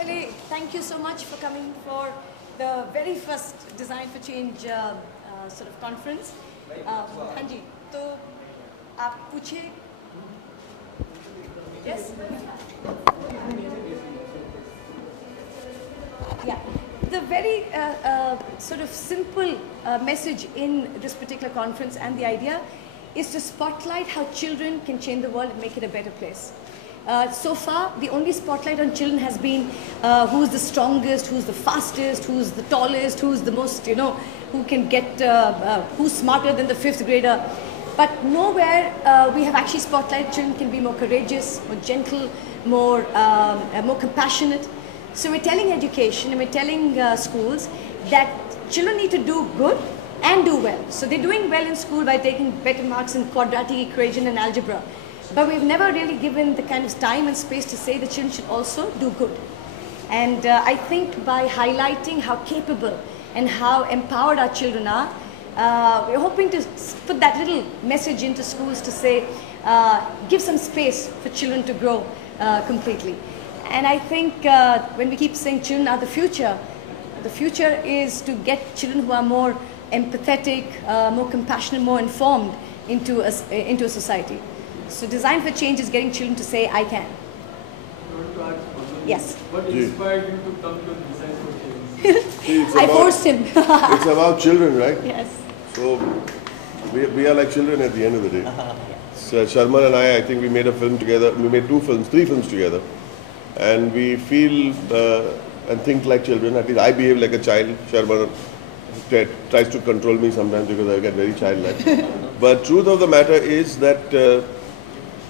Pele, thank you so much for coming for the very first Design for Change sort of conference. हाँ जी, तो आप पूछे? Yes. Yeah. The very sort of simple message in this particular conference and the idea is to spotlight how children can change the world and make it a better place. So far, the only spotlight on children has been who's the strongest, who's the fastest, who's the tallest, who's the most, who can get, who's smarter than the 5th grader. But nowhere we have actually spotlighted children can be more courageous, more gentle, more compassionate. So we're telling education and we're telling schools that children need to do good and do well. So they're doing well in school by taking better marks in quadratic equation and algebra. But we've never really given the kind of time and space to say the children should also do good. And I think by highlighting how capable and how empowered our children are, we're hoping to put that little message into schools to say, give some space for children to grow completely. And I think when we keep saying children are the future is to get children who are more empathetic, more compassionate, more informed into a society. So Design for Change is getting children to say, I can. Yes. What inspired you to come to Design for Change? See, I forced him. It's about children, right? Yes. So we are like children at the end of the day. So Sharman and I think we made a film together. We made 3 films together. And we feel and think like children. At least I behave like a child. Sharman tries to control me sometimes because I get very childlike. But truth of the matter is that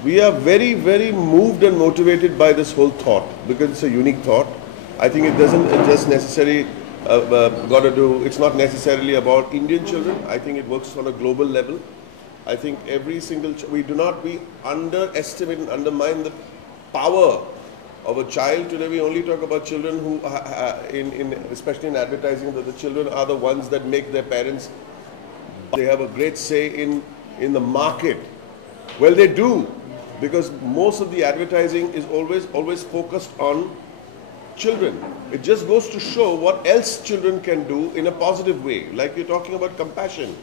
we are very, very moved and motivated by this whole thought because it's a unique thought. I think it doesn't just necessarily it's not necessarily about Indian children. I think it works on a global level. I think every single, we underestimate and undermine the power of a child. Today we only talk about children who, especially in advertising, that the children are the ones that make their parents, they have a great say in the market. Well, they do, because most of the advertising is always focused on children. It just goes to show what else children can do in a positive way. Like you're talking about compassion.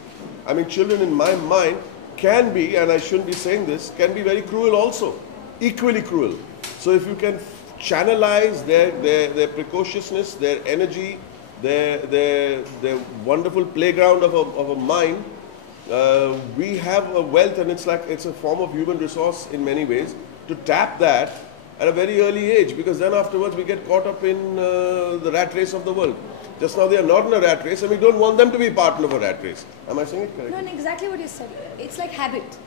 I mean, children in my mind can be, and I shouldn't be saying this, can be very cruel also, equally cruel. So if you can channelize their precociousness, their energy, their wonderful playground of a mind, we have a wealth, and it's a form of human resource in many ways, to tap that at a very early age, because then afterwards we get caught up in the rat race of the world. Just now they are not in a rat race, and we don't want them to be part of a rat race. Am I saying it correctly? No, exactly what you said. It's like habit.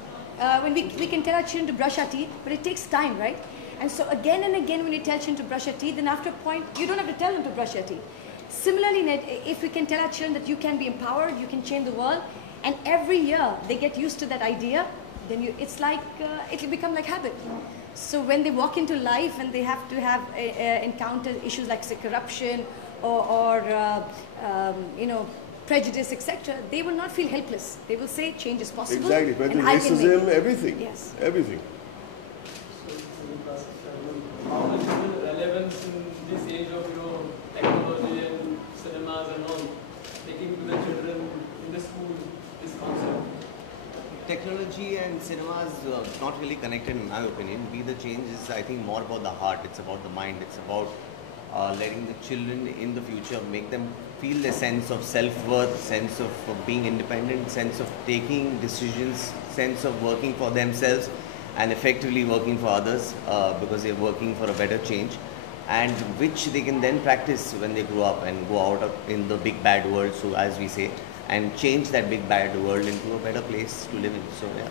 When we can tell our children to brush our teeth, but it takes time, right? And so again and again when you tell children to brush your teeth, then after a point, you don't have to tell them to brush your teeth. Similarly, Ned, if we can tell our children that you can be empowered, you can change the world, and every year they get used to that idea, then it's like, it'll become like habit. So when they walk into life and they have to have encounter issues like say corruption or prejudice, etc., they will not feel helpless. They will say change is possible. Exactly, and racism, everything. Yes. Everything. How much is the relevance in this age of technology and cinemas and all, taking to the children in the school this concept? Technology and cinema is not really connected in my opinion. Be the Change is, I think, more about the heart. It's about the mind. It's about letting the children in the future, make them feel a sense of self-worth, sense of being independent, sense of taking decisions, sense of working for themselves and effectively working for others because they're working for a better change, and which they can then practice when they grow up and go out in the big bad world, so as we say, and change that big bad world into a better place to live in. So yeah.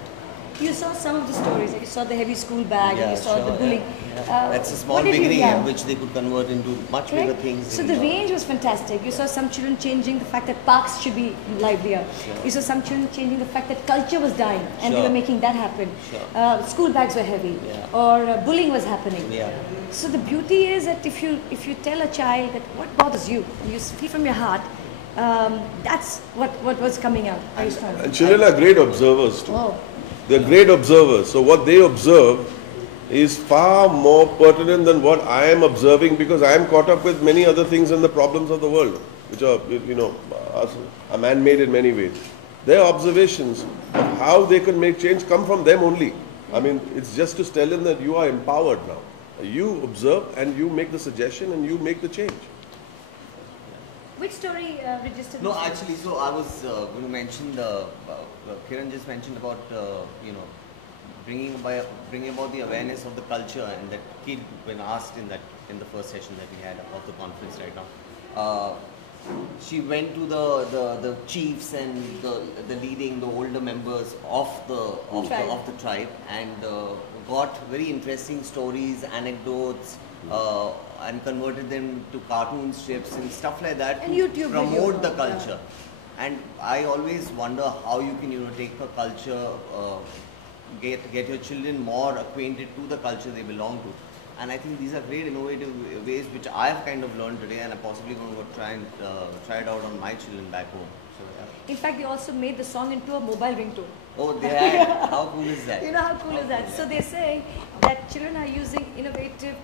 You saw some of the stories, like you saw the heavy school bag, and you saw the bullying. That's a small beginning which they could convert into much bigger things. So the range was fantastic. You saw some children changing the fact that parks should be livelier. You saw some children changing the fact that culture was dying, and they were making that happen. School bags were heavy, or bullying was happening. So the beauty is that if you tell a child that what bothers you, and you speak from your heart, that's what was coming out very strongly. And children are great observers too. Oh. They're great observers. So what they observe is far more pertinent than what I am observing, because I am caught up with many other things and the problems of the world, which are, are man-made in many ways. Their observations of how they can make change come from them only. I mean, it's just to tell them that you are empowered now. You observe and you make the suggestion and you make the change. Which story registered? No, actually, so I was going to mention Kiran just mentioned about bringing about the awareness of the culture, and that kid when asked in the first session that we had of the conference right now, she went to the chiefs and the older members of the tribe and got very interesting stories, anecdotes, and converted them to cartoon strips and stuff like that and to YouTube promote video. the culture. And I always wonder how you can take a culture, get your children more acquainted to the culture they belong to. And I think these are great innovative ways which I have kind of learned today, and I'm possibly going to try it out on my children back home. So, yeah. In fact, they also made the song into a mobile ringtone. Oh, they had. How cool is that? You know how cool is that? So they're saying that children are using innovative,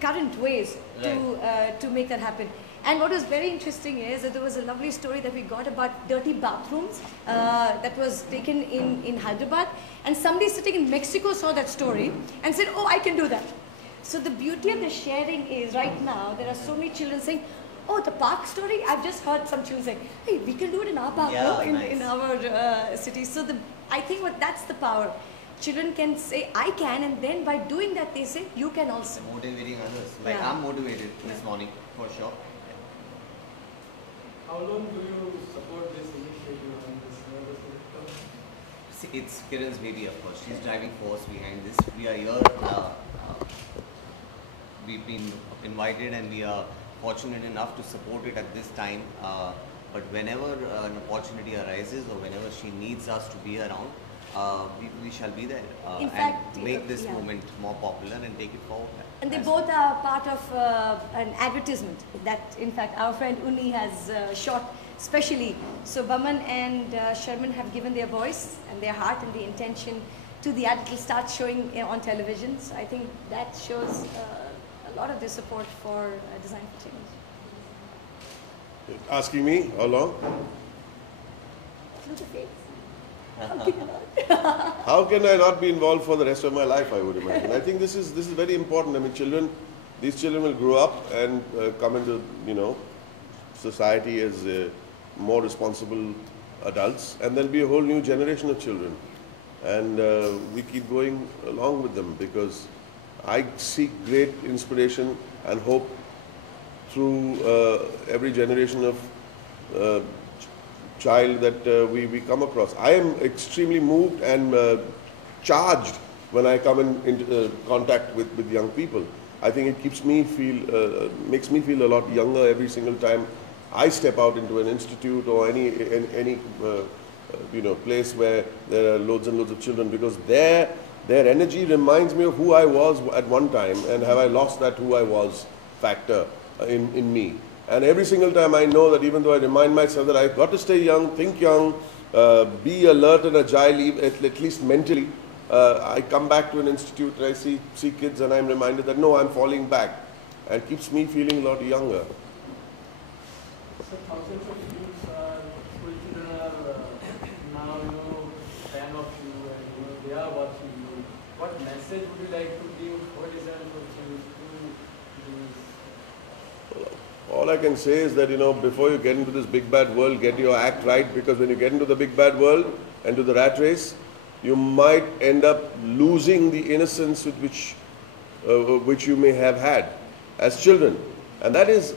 current ways to make that happen. And what was very interesting is that there was a lovely story that we got about dirty bathrooms that was taken in Hyderabad, and somebody sitting in Mexico saw that story and said, oh, I can do that. So the beauty of the sharing is right now there are so many children saying, oh, the park story, I've just heard some children say, hey, we can do it in our park, in our city. So I think that's the power. Children can say, I can, and then by doing that they say, you can also. Motivating others. Like I'm motivated this morning, for sure. How long do you support this initiative and this? See, it's Kiran's baby, of course. She's driving force behind this. We are here. We've been invited and we are fortunate enough to support it at this time. But whenever an opportunity arises or whenever she needs us to be around, we shall be there In fact, and make this movement more popular and take it forward. And they both are part of an advertisement that, in fact, our friend Uni has shot specially. So Boman and Sharman have given their voice and their heart and the intention to the ad. It will start showing on television. So I think that shows a lot of their support for Design for Change. Asking me how long? Look at face. How can I not be involved for the rest of my life, I would imagine. I think this is very important. I mean, these children will grow up and come into, society as more responsible adults, and there'll be a whole new generation of children. And we keep going along with them because I seek great inspiration and hope through every generation of child that we come across. I am extremely moved and charged when I come into contact with young people. I think it keeps me makes me feel a lot younger every single time I step out into an institute or any place where there are loads and loads of children, because their energy reminds me of who I was at one time and have I lost that who I was factor in me. And every single time I know that even though I remind myself that I've got to stay young, think young, be alert and agile, at least mentally, I come back to an institute and I see kids and I'm reminded that no, I'm falling back, and keeps me feeling a lot younger. So thousands of youths school children are now fan of you and they are watching you. What message would you like to give for Design for Change to these? All I can say is that, before you get into this big bad world, get your act right, because when you get into the big bad world and to the rat race, you might end up losing the innocence with which you may have had as children. And that is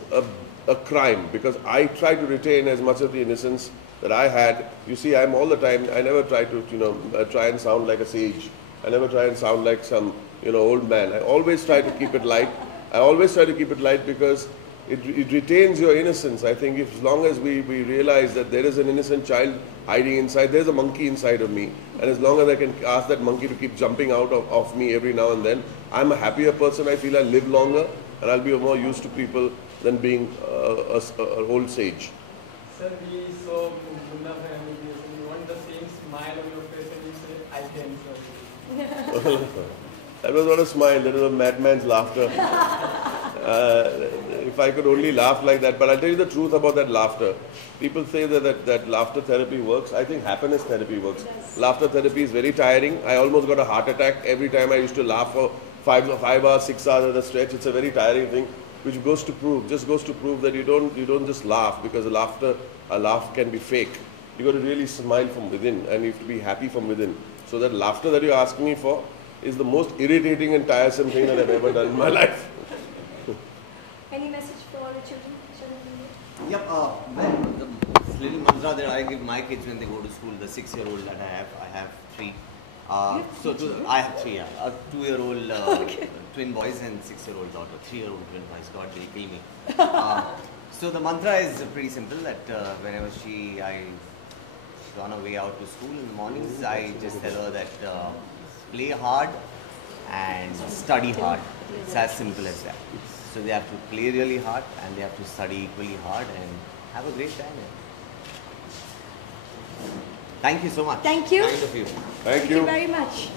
a crime, because I try to retain as much of the innocence that I had. You see, I'm all the time, I never try to, try and sound like a sage. I never try and sound like some, old man. I always try to keep it light. I always try to keep it light because it retains your innocence. I think as long as we realize that there is an innocent child hiding inside, there's a monkey inside of me. And as long as I can ask that monkey to keep jumping out of me every now and then, I'm a happier person. I feel I live longer and I'll be more used to people than being an old sage. Sir, we saw Munna family, you want the same smile on your face and you say, I can, sir. That was not a smile, that was a madman's laughter. If I could only laugh like that. But I'll tell you the truth about that laughter. People say that laughter therapy works. I think happiness therapy works. Laughter therapy is very tiring. I almost got a heart attack every time I used to laugh for 5 hours, 6 hours at a stretch. It's a very tiring thing, which goes to prove that you don't just laugh, because a laugh can be fake. You got to really smile from within, and you have to be happy from within. So that laughter that you're asking me for is the most irritating and tiresome thing that I've ever done in my life. Any message for the children? Yep, well, the little mantra that I give my kids when they go to school, the 6-year-old that I have 3. I have 3, yeah. A 2-year-old twin boys and 6-year-old daughter. 3-year-old twin boys, God, they'll kill me. So the mantra is pretty simple, that whenever she's on her way out to school in the mornings, I just tell her that play hard and study hard. It's as simple as that. So they have to play really hard and they have to study equally hard and have a great time. Thank you so much. Thank you. Kind of you. Thank Thank you very much.